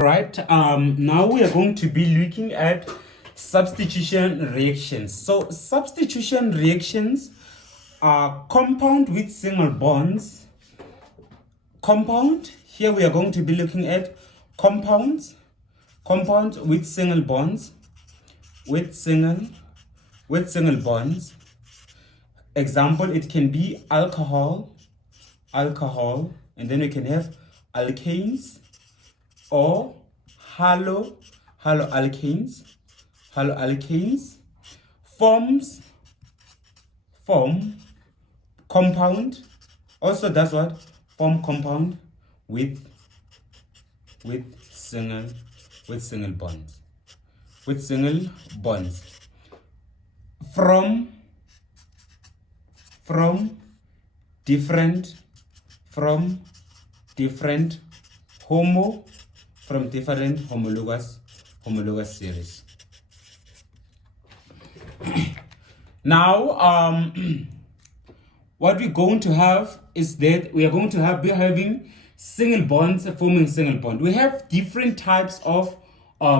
Right, now we are going to be looking at substitution reactions. So substitution reactions are compound with single bonds. Compound, here we are going to be looking at compounds with single bonds, with single bonds. Example, it can be alcohol, and then we can have alkanes, or haloalkanes. Form compound. Also, that's what form compound with single bonds. From different homologous series. Now, what we're going to have is that we are going to be having single bonds forming single bond. We have different types of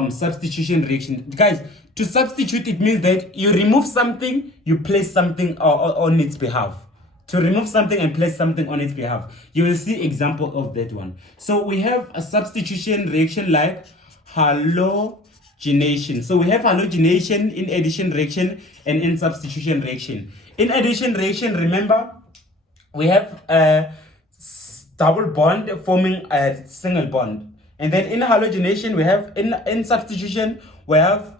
substitution reaction. Guys, to substitute, it means that you remove something, you place something on its behalf. To remove something and place something on its behalf. You will see example of that one. So we have a substitution reaction like halogenation. So we have halogenation in addition reaction and in substitution reaction. In addition reaction, remember, we have a double bond forming a single bond. And then in halogenation, we have, in substitution, we have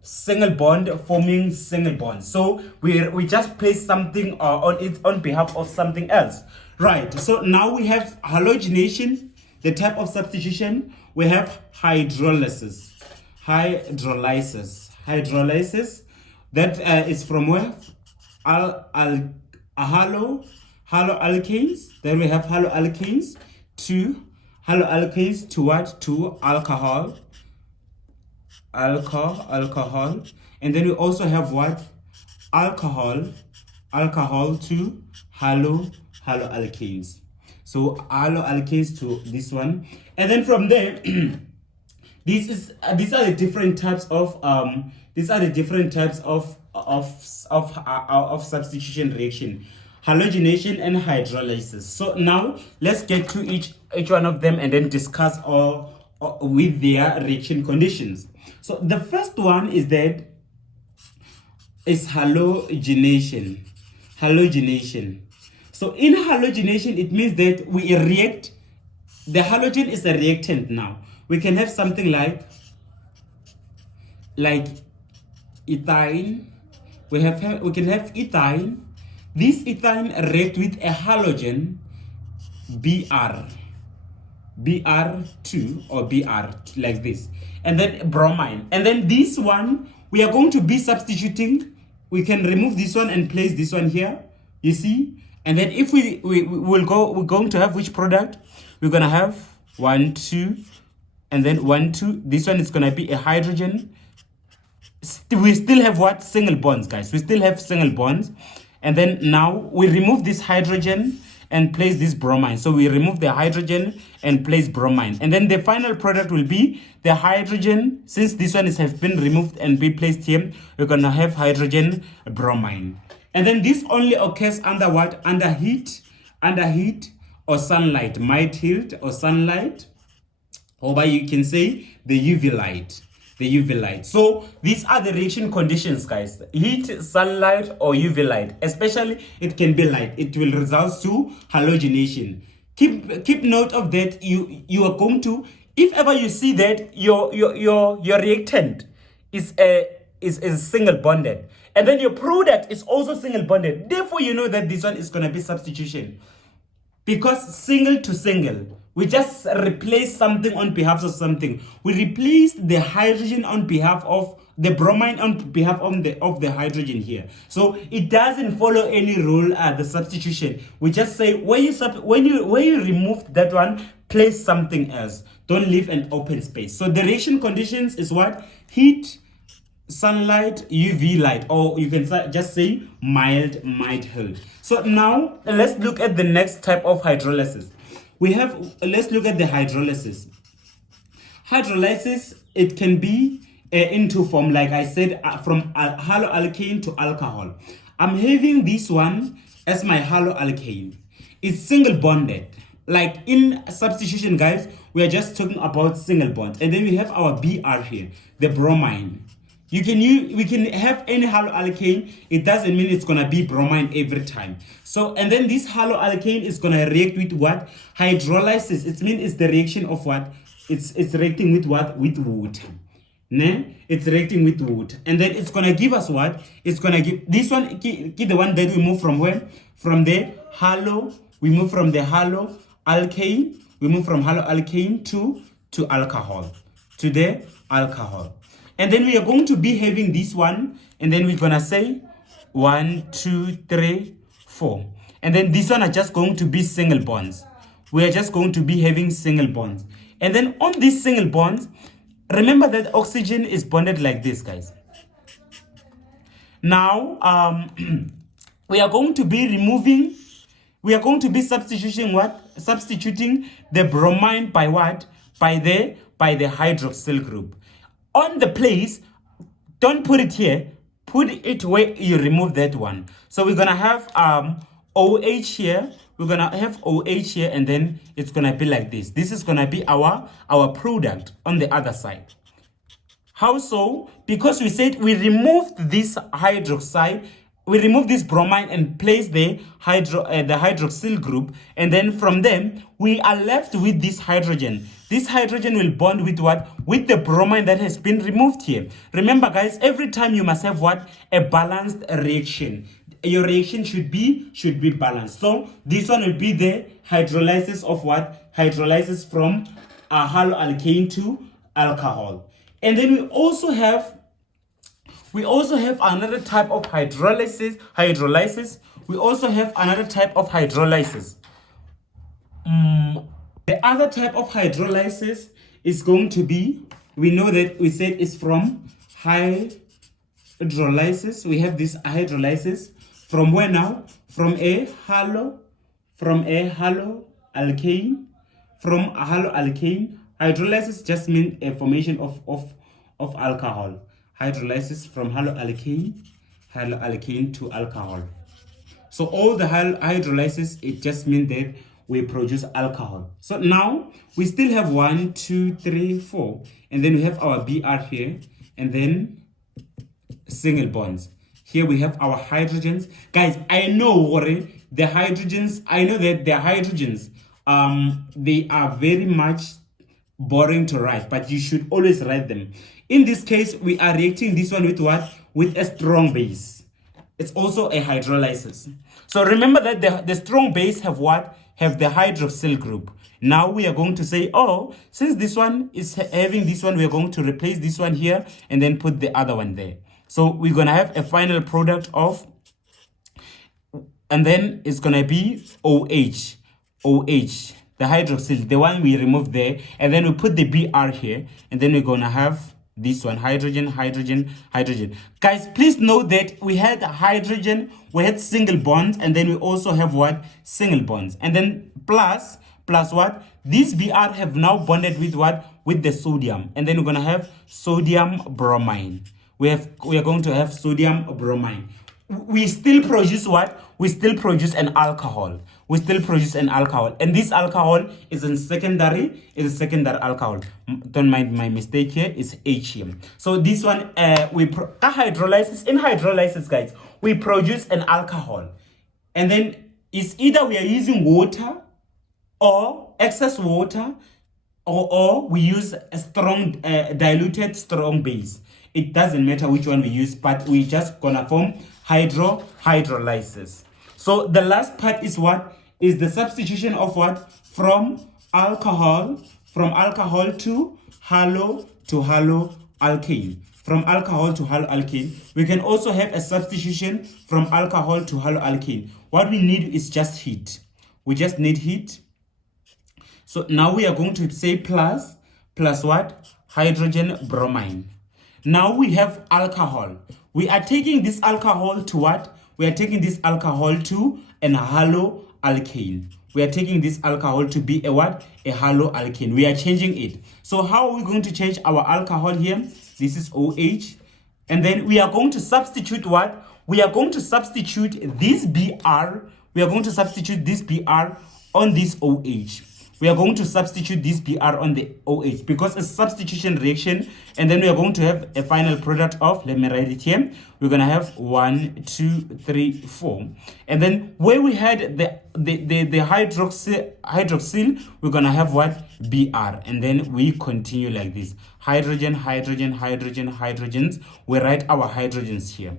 single bond forming single bond. So we just place something on behalf of something else. Right, so now we have halogenation, the type of substitution. We have hydrolysis. That is from where? Haloalkanes. Then we have haloalkanes to what? To alcohol. And then we also have what? Alcohol to haloalkanes. So haloalkanes to this one, and then from there, these are the different types of substitution reaction: halogenation and hydrolysis. So now let's get to each one of them and then discuss all with their reaction conditions. So the first one is halogenation. So in halogenation, it means that we react. The halogen is a reactant. Now we can have something like ethine. We can have ethine. This ethine react with a halogen Br2 or Br, like this, and then bromine. And then this one we are going to be substituting. We can remove this one and place this one here, you see. And then if we're going to have which product? We're gonna have 1 2, and then 1 2. This one is gonna be a hydrogen. We still have what? Single bonds, guys. We still have single bonds. And then now we remove this hydrogen and place this bromine. So we remove the hydrogen and place bromine. And then the final product will be the hydrogen. Since this one has been removed and be placed here, we're gonna have hydrogen bromine. And then this only occurs under what? Under heat or sunlight, mild heat or sunlight, or by you can say the UV light. So these are the reaction conditions, guys: heat, sunlight, or UV light. Especially it can be light. It will result to halogenation. Keep note of that. You are going to, if ever you see that your reactant is single bonded, and then your product is also single bonded, therefore you know that this one is going to be substitution, because single to single. We just replace something on behalf of something. We replace the hydrogen on behalf of the bromine on behalf of the hydrogen here. So it doesn't follow any rule the substitution. We just say when you remove that one, place something else. Don't leave an open space. So the reaction conditions is what? Heat, sunlight, UV light, or you can just say mild heat. So now let's look at the next type of hydrolysis. Let's look at the hydrolysis. hydrolysis, it can be in two form, like I said, from haloalkane to alcohol. I'm having this one as my haloalkane. It's single bonded. Like in substitution, guys, we are just talking about single bonds. And then we have our Br here, the bromine. We can have any haloalkane. It doesn't mean it's gonna be bromine every time. So, and then this haloalkane is gonna react with what? Hydrolysis. It means it's the reaction of what? It's reacting with what? With water. Ne? It's reacting with water. And then it's gonna give us what? It's gonna give this one, the one that we move from where? From the halo. We move from the haloalkane. We move from haloalkane to alcohol. To the alcohol. And then we are going to be having this one, and then we're gonna say 1, 2, 3, 4. And then this one are just going to be single bonds. We are just going to be having single bonds. And then on these single bonds, remember that oxygen is bonded like this, guys. Now, we are going to be substituting what? Substituting the bromine by what? By the hydroxyl group. On the place, don't put it here, put it where you remove that one. So we're gonna have OH here, we're gonna have OH here, and then it's gonna be like this. This is gonna be our product on the other side. How so? Because we said we removed this hydroxide, we remove this bromine and place the hydroxyl group, and then from them we are left with this hydrogen. This hydrogen will bond with what? With the bromine that has been removed here. Remember, guys, every time you must have what? A balanced reaction. Your reaction should be balanced. So this one will be the hydrolysis of what? Hydrolysis from haloalkane to alcohol. And then we also have another type of hydrolysis. We also have another type of hydrolysis. The other type of hydrolysis is going to be, we know that we said it's from hydrolysis. We have this hydrolysis from where now? From a haloalkane. Hydrolysis just means a formation of alcohol. Hydrolysis from haloalkane to alcohol. So all the hydrolysis, it just means that we produce alcohol. So now we still have 1, 2, 3, 4, and then we have our Br here, and then single bonds. Here we have our hydrogens. Guys, I know that the hydrogens, they are very much boring to write, but you should always write them. In this case, we are reacting this one with what? With a strong base. It's also a hydrolysis. So remember that the strong base have what? Have the hydroxyl group. Now we are going to say, oh, since this one is having this one, we are going to replace this one here and then put the other one there. So we're going to have a final product of, and then it's going to be OH, the hydroxyl, the one we removed there, and then we put the Br here, and then we're going to have this one, hydrogen. Guys, please note that we had hydrogen, we had single bonds, and then we also have what? Single bonds. And then plus what? These Br have now bonded with what? With the sodium. And then we're going to have sodium bromine. We are going to have sodium bromine. We still produce what? We still produce an alcohol. And this alcohol is a secondary alcohol. Don't mind my mistake here. It's H here. So this one, in hydrolysis, guys, we produce an alcohol. And then it's either we are using water or excess water, or we use a strong, diluted strong base. It doesn't matter which one we use, but we just gonna form hydrolysis. So the last part is what? Is the substitution of what? From alcohol to haloalkane. From alcohol to haloalkane. We can also have a substitution from alcohol to haloalkane. What we need is just heat. We just need heat. So now we are going to say plus what? Hydrogen bromine. Now we have alcohol. We are taking this alcohol to what? We are taking this alcohol to an haloalkane. haloalkane. We are taking this alcohol to be a what? A haloalkane. We are changing it. So how are we going to change our alcohol here? This is OH. And then we are going to substitute what? We are going to substitute this Br. We are going to substitute this Br on this OH. We are going to substitute this Br on the OH because it's a substitution reaction. And then we are going to have a final product of, let me write it here. We're going to have 1, 2, 3, 4. And then where we had the hydroxyl, we're going to have what? Br. And then we continue like this. Hydrogen, hydrogen, hydrogen, hydrogens. We write our hydrogens here.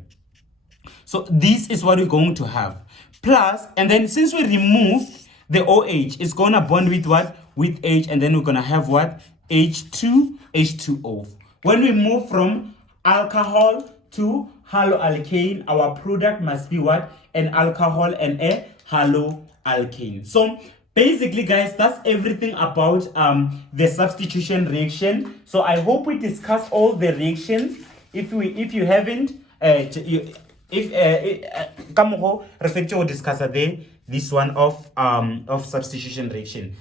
So this is what we're going to have. Plus, and then since we removed the OH, it's going to bond with what? With H, and then we're going to have what? H2, H2O. When we move from alcohol to haloalkane, our product must be what? An alcohol and a haloalkane. So basically, guys, that's everything about the substitution reaction. So I hope we discussed all the reactions. If you haven't, come on, reflect or discuss this one of substitution reaction.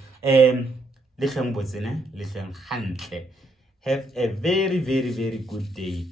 Have a very, very, very good day.